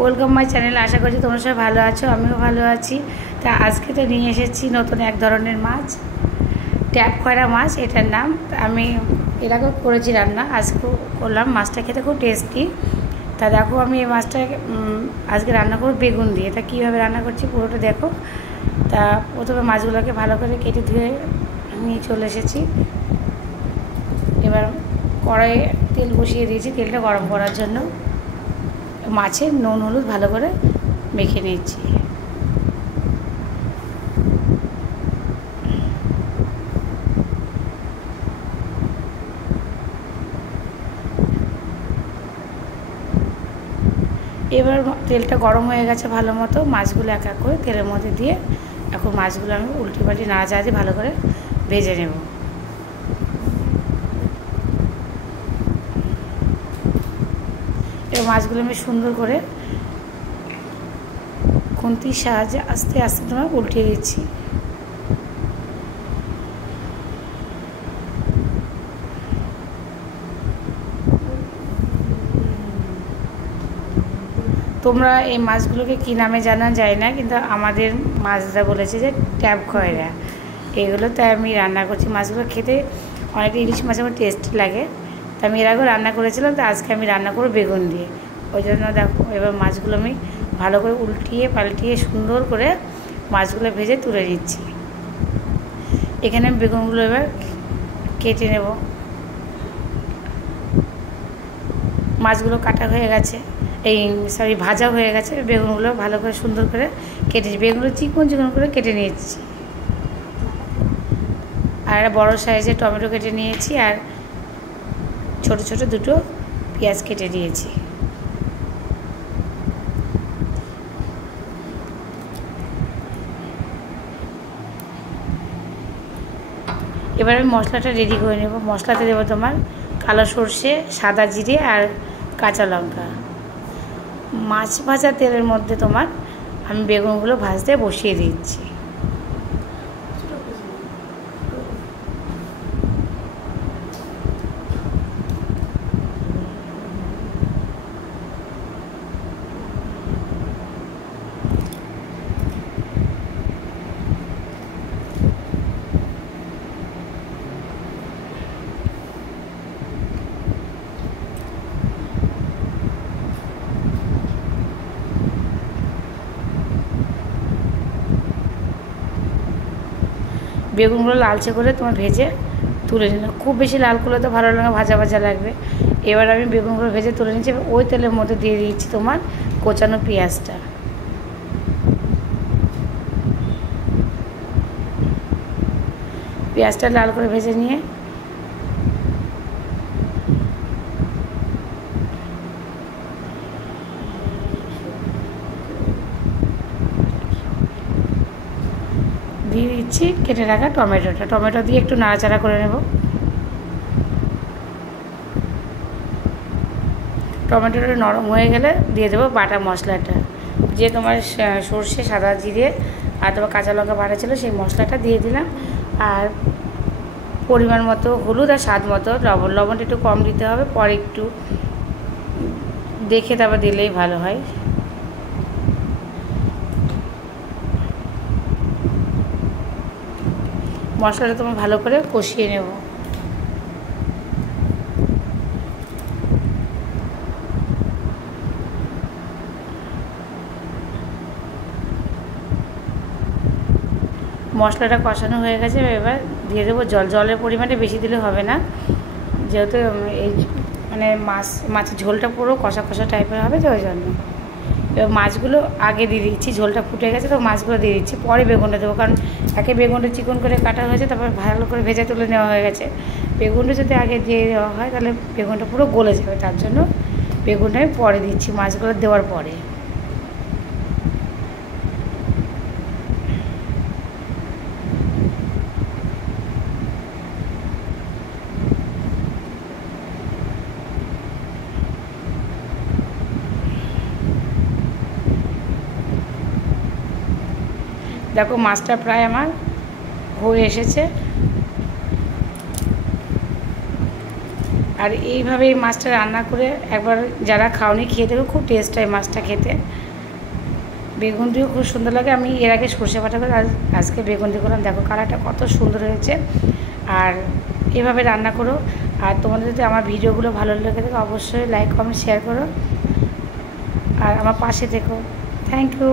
Welcome my channel. আশা করছি তোমরা সবাই ভালো আছো, আমিও ভালো আছি। তা আজকে তো নিয়ে এসেছি নতুন এক ধরনের মাছ, ট্যাপ খয়রা মাছ এটার নাম। আমি এর আগেও করেছি রান্না, আজকেও করলাম। মাছটা খেতে খুব টেস্টি। তা দেখো আমি এই মাছটা আজকে রান্না করব বেগুন দিয়ে। তা কীভাবে রান্না করছি পুরোটা দেখো। তা প্রথমে মাছগুলোকে ভালো করে কেটে ধুয়ে নিয়ে চলে এসেছি। এবার কড়াইয়ে তেল বসিয়ে দিয়েছি, তেলটা গরম করার জন্য। মাছের নুন হলুদ ভালো করে মেখে নিচ্ছি। এবার তেলটা গরম হয়ে গেছে ভালো মতো, মাছগুলো এক এক করে তেলের মধ্যে দিয়ে এখন মাছগুলো আমি উল্টে পাল্টে নাড়াচাড়া দিয়ে ভালো করে ভেজে নেব। এবার মাছগুলো আমি সুন্দর করে খুন্তির সাহায্যে আস্তে আস্তে তোমার উল্টে দিচ্ছি। তোমরা এই মাছগুলোকে কী নামে জানা যায় না, কিন্তু আমাদের মাছরা বলেছে যে ট্যাপ খয়রা। এগুলো তাই আমি রান্না করছি। মাছগুলো খেতে অনেকটা ইলিশ মাছের মতো টেস্টি লাগে। তা আমি এর আগেও রান্না করেছিলাম, তো আজকে আমি রান্না করব বেগুন দিয়ে। ওই জন্য দেখো এবার মাছগুলো আমি ভালো করে উল্টিয়ে পাল্টিয়ে সুন্দর করে মাছগুলো ভেজে তুলে নিচ্ছি। এখানে আমি বেগুনগুলো এবার কেটে নেব। মাছগুলো কাটা হয়ে গেছে, ভাজা হয়ে গেছে। বেগুনগুলো ভালো করে সুন্দর করে কেটেছি, বেগুনগুলো চিকন চিকন করে কেটে নিয়েছি। আর একটা বড়ো সাইজের টমেটো কেটে নিয়েছি, আর ছোট ছোট দুটো পেঁয়াজ কেটে নিয়েছি। এবার আমি মশলাটা রেডি করে নেব। মশলাতে দেবো তোমার কালো সর্ষে, সাদা জিরে আর কাঁচা লঙ্কা। মাছ ভাজা তেলের মধ্যে তোমার আমি বেগুনগুলো ভাজতে বসিয়ে দিচ্ছি। বেগুনগুলো লালচে করে তোমার ভেজে তুলে নিলাম। খুব বেশি লাল করলে তো ভালো লাগে, ভাজা ভাজা লাগবে। এবার আমি বেগুনগুলো ভেজে তুলে নিচ্ছি। ওই তেলের মধ্যে দিয়ে দিচ্ছি তোমার কোচানো পেঁয়াজটা। পেঁয়াজটা লাল করে ভেজে নিয়ে দিয়ে দিচ্ছি কেটে রাখা টমেটোটা। টমেটো দিয়ে একটু নাড়াচাড়া করে নেব। টমেটোটা নরম হয়ে গেলে দিয়ে দেবো বাটা মশলাটা, যে তোমার সর্ষে, সাদা জিরে আর তোমার কাঁচা লঙ্কা বাটা ছিল, সেই মশলাটা দিয়ে দিলাম। আর পরিমাণ মতো হলুদ আর স্বাদ মতো লবণ। লবণটা একটু কম দিতে হবে, পরে একটু দেখে তারপর দিলেই ভালো হয়। মশলাটা তোমার ভালো করে কষিয়ে নেব। মশলাটা কষানো হয়ে গেছে, এবার দিয়ে দেবো জল। জলের পরিমাণটা বেশি দিলে হবে না, যেহেতু এই মানে মাছের ঝোলটা পুরো কষা কষা টাইপের হবে, তো ওই জন্য। এবার মাছগুলো আগে দিয়ে দিচ্ছি, ঝোলটা ফুটে গেছে তো মাছগুলো দিয়ে দিচ্ছি, পরে বেগুনটা দেবো। কারণ একে বেগুনটা চিকন করে কাটা হয়েছে, তারপর ভালো করে ভেজে তুলে নেওয়া হয়ে গেছে। বেগুনটা যদি আগে দিয়ে দেওয়া হয় তাহলে বেগুনটা পুরো গলে যাবে, তার জন্য বেগুনটা আমি পরে দিচ্ছি, মাছগুলো দেওয়ার পরে। দেখো মাছটা প্রায় আমার হয়ে এসেছে। আর এইভাবে এই মাছটা রান্না করে একবার যারা খাওনি খেয়ে দেখো, খুব টেস্ট হয় মাছটা খেতে। বেগুন দিয়েও খুব সুন্দর লাগে। আমি এর আগে সর্ষে বাটা করে আজকে বেগুন দিয়ে করলাম, দেখো কালারটা কত সুন্দর হয়েছে। আর এভাবে রান্না করো। আর তোমাদের যদি আমার ভিডিওগুলো ভালো লেগে থাকে অবশ্যই লাইক কমেন্ট শেয়ার করো আর আমার পাশে থেকো। Thank you.